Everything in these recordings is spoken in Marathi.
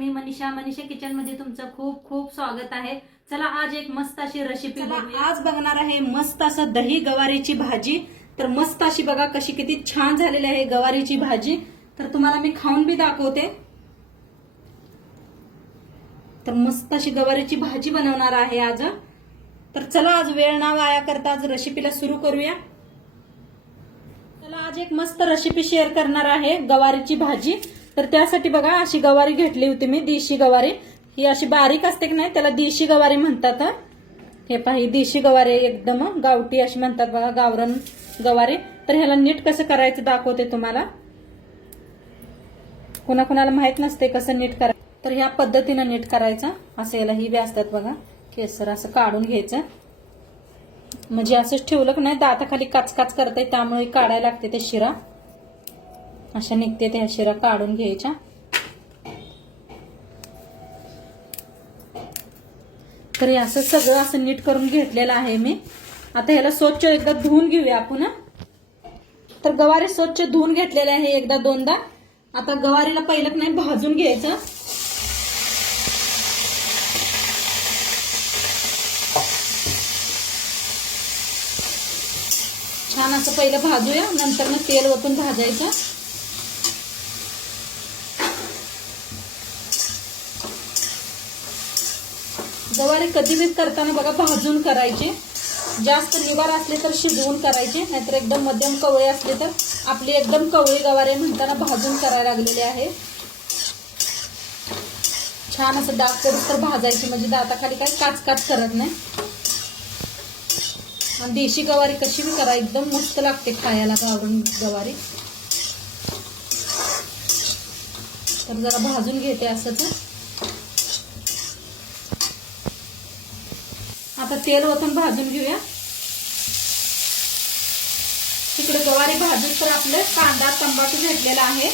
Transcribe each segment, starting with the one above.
मी मनीषा किचन मध्ये तुमचं खूप खूप स्वागत आहे। चला आज एक मस्त अशी रेसिपी आज बघणार आहे मस्त असं दही गवारीची भाजी। तर मस्त अशी बघा कशी किती छान झालेली आहे गवारीची भाजी। तर तुम्हाला मी खाऊन बी दाखवते। तर मस्त अशी गवारीची भाजी बनवणार आहे आज। तर चला आज वेळ ना वाया करता आज रेसिपीला सुरू करूया। चला आज एक मस्त रेसिपी शेअर करणार आहे गवारीची भाजी। तर त्यासाठी बघा अशी गवारी घेतली होती मी, देशी गवारी। ही अशी बारीक असते की नाही त्याला देशी गवारी म्हणतात। हे पहा ही देशी गवारी एकदम गावठी अशी म्हणतात बघा, गावरान गवारी। तर ह्याला नीट कसं करायचं दाखवते तुम्हाला। कोणाकोणाला माहित नसते कसं नीट करायचं, तर ह्या पद्धतीने नीट करायचं। असं याला ही बी असतात बघा केसर, असं काढून घ्यायचं। म्हणजे असंच ठेवलं की नाही दाताखाली काचकाच करते, त्यामुळे काढायला लागते ते शिरा। अशा निघते त्या शिरा काढून घ्यायच्या। तर हे असं सगळं असं नीट करून घेतलेलं आहे मी। आता ह्याला स्वच्छ एकदा धुवून घेऊया आपण। तर गवारी स्वच्छ धुवून घेतलेले आहे एकदा दोनदा। आता गवारीला पहिलं नाही भाजून घ्यायचं। छान असं पहिलं भाजूया, नंतर मग तेल ओतून भाजायचं। गवारी कधी भी करताना बघा भाजून करायची। जास्त निबार असले तर शिजवून करायचे, नाहीतर एकदम मध्यम कवळे असले तर आपली एकदम कवळी गवारी म्हणताना भाजून करायला लागलेली आहे। छान असं डाग करून तर भाजायची, म्हणजे दाताखाली काही काचकाच करत नाही। आणि देशी गवारी कशी भी करा एकदम मस्त लागते खायला गावरान गवारी। तर जरा भाजून घेते असंच। आता तेल ओतून भाजून घेऊया। तिकडे गवारी भाजून तर आपलं कांदा टमाटो घेतलेला आहे,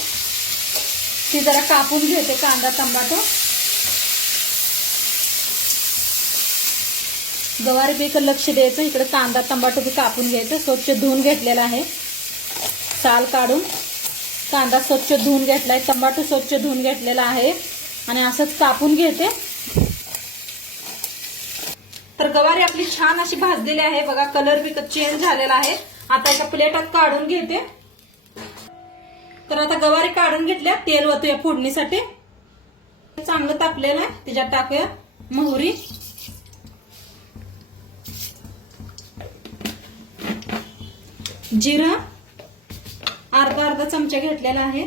ती जरा कापून घेते कांदा टमाटो। गवारी बी इकडे लक्ष द्यायचं, इकडे कांदा टमाटो बी कापून घ्यायचं। स्वच्छ धुवून घेतलेला आहे, साल काढून कांदा स्वच्छ धुवून घेतलाय, टमाटो स्वच्छ धुवून घेतलेला आहे आणि असंच कापून घेते। तर गवारी आपली छान अशी भाजलेली आहे बघा, कलर बी चेंज झालेला आहे। आता एका प्लेटात काढून घेते। तर आता गवारी काढून घेतल्या, तेल ओतूया फोडणीसाठी। चांगलं तापलेलं आहे, त्याच्यात टाकूया मोहरी, जिरा अर्धा चमचा घेतलेला आहे।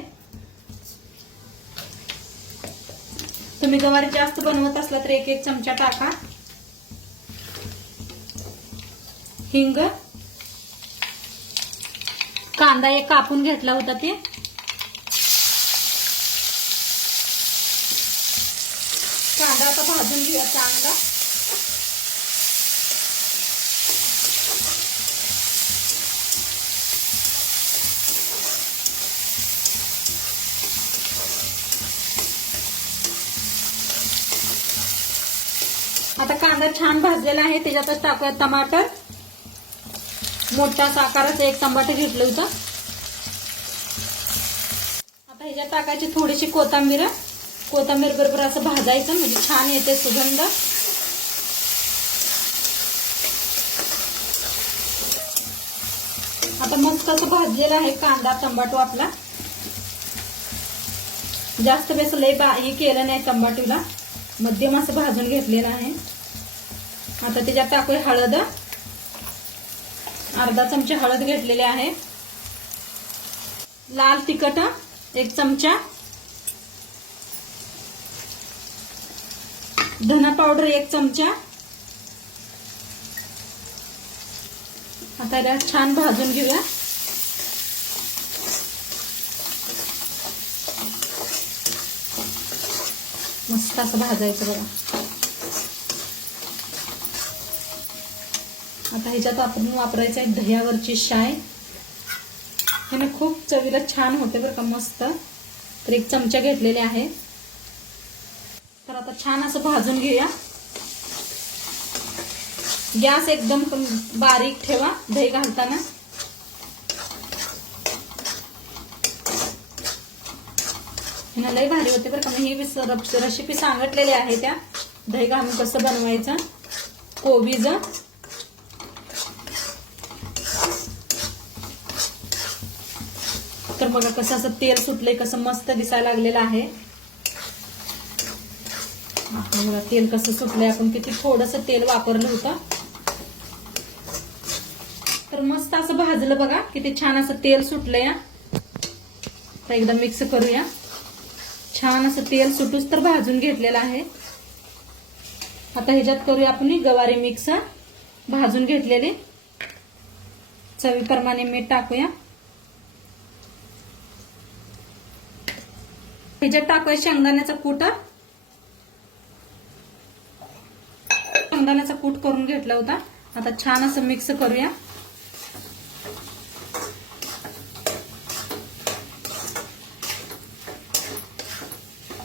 तुम्ही गवारी जास्त बनवत असला तर एक चमचा टाका। हिंग, कांदा एक कापून घेतला होता ते, कांदा आता भाजून घेऊया चांगला। आता कांदा छान भाजलेला आहे, त्याच्यातच टाकूया टमाटर। मोठ्या आकाराचं एक टमाटर घेतलं होतं। आता ह्याच्यात टाकायची थोडीशी कोथिंबीर, कोथिंबीर बरोबर असं भाजायचं, म्हणजे छान येते सुगंध। आता मस्त असं भाजलेला आहे कांदा टमाटो आपला। जास्त बेस लय हे केलं नाही टमाटोला, मध्यम असं भाजून घेतलेलं आहे। आता त्याच्यात टाकूया हळद, अर्धा चमचा हळद घेतलेले आहे। लाल तिखट एक चमचा, धना पावडर एक चमचा। आता याला छान भाजून घेऊया। मस्त असं भाजायचं बघा। आता ह्याच्यात आपण वापरायचं आहे दह्यावरची शाय। ह्याने खूप चवीला छान होते बरं का, मस्त। तर एक चमचा घेतलेले आहे। तर आता छान असं भाजून घेऊया। गॅस एकदम बारीक ठेवा दही घालताना। हिनं लय भारी होते बरं का. मी ही रेसिपी सांगितलेली आहे त्या दही घालून कसं बनवायचं कोबीचं. तर बघा कसं असं तेल सुटलंय, कसं मस्त दिसायला लागलेलं आहे. बघा तेल कसं सुटलंय, आपण किती थोडंसं तेल वापरलं होतं. तर मस्त असं भाजलं बघा, किती छान असं तेल सुटलंय. तर एकदा मिक्स करूया. छान असं तेल सुटूच तर भाजून घेतलेलं आहे. आता ह्याच्यात करूया आपण गवारी मिक्स भाजून घेतलेली. चवीप्रमाणे मीठ टाकूया. ह्याच्यात टाकूया शेंगदाण्याचा कूट. शेंगदाण्याचा कूट करून घेतला होता. आता छान असं मिक्स करूया.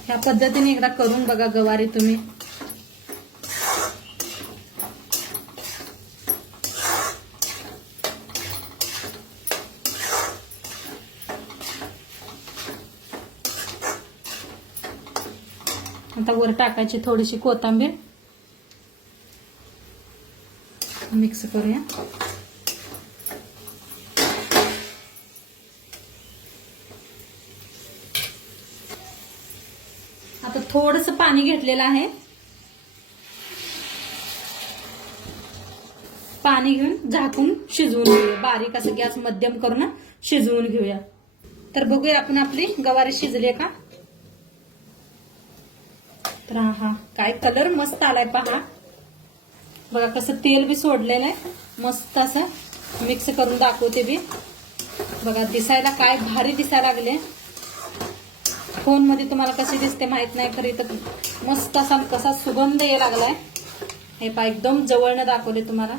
ह्या पद्धतीने एकदा करून बघा गवारी तुम्ही. आता वर टाकायची थोडीशी कोथिंबीर. मिक्स करूया. आता थोडंसं पाणी घेतलेलं आहे. पाणी घेऊन झाकून शिजवून घेऊया. बारीक असं गॅस मध्यम करून शिजवून घेऊया. तर बघूया आपण आपली गवारी शिजली का. तर हा काय कलर मस्त आलाय पहा. बघा कसं तेल बी सोडलेलं आहे. मस्त असं मिक्स करून दाखवते बी. बघा दिसायला काय भारी दिसायला लागले. फोन मध्ये तुम्हाला कशी दिसते माहित नाही, खरी तर मस्त असा कसा सुगंध यायला लागलाय. हे पहा एकदम जवळनं दाखवले तुम्हाला.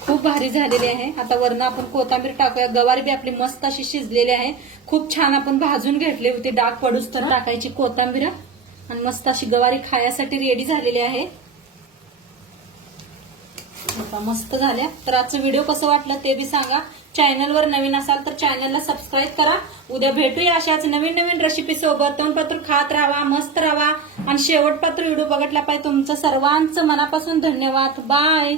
खूप भारी झालेली आहे. आता वरनं आपण कोथिंबीर टाकूया. गवारी बी आपली मस्त अशी शिजलेली आहे. खूप छान आपण भाजून घेतली होती. डाग पडूस तर टाकायची कोथिंबीर आणि मस्त अशी गवारी खाण्यासाठी रेडी झालेली आहे. मस्त झाल्या. तर आजचं व्हिडिओ कसं वाटलं ते बी सांगा. चॅनलवर नवीन असाल तर चॅनलला सबस्क्राईब करा. उद्या भेटूया अशाच नवीन नवीन रेसिपी सोबत. तोंडपत्र खात राहा, मस्त राहा आणि शेवटपत्र व्हिडिओ बघितला पाहिजे. तुमचं सर्वांचं मनापासून धन्यवाद. बाय.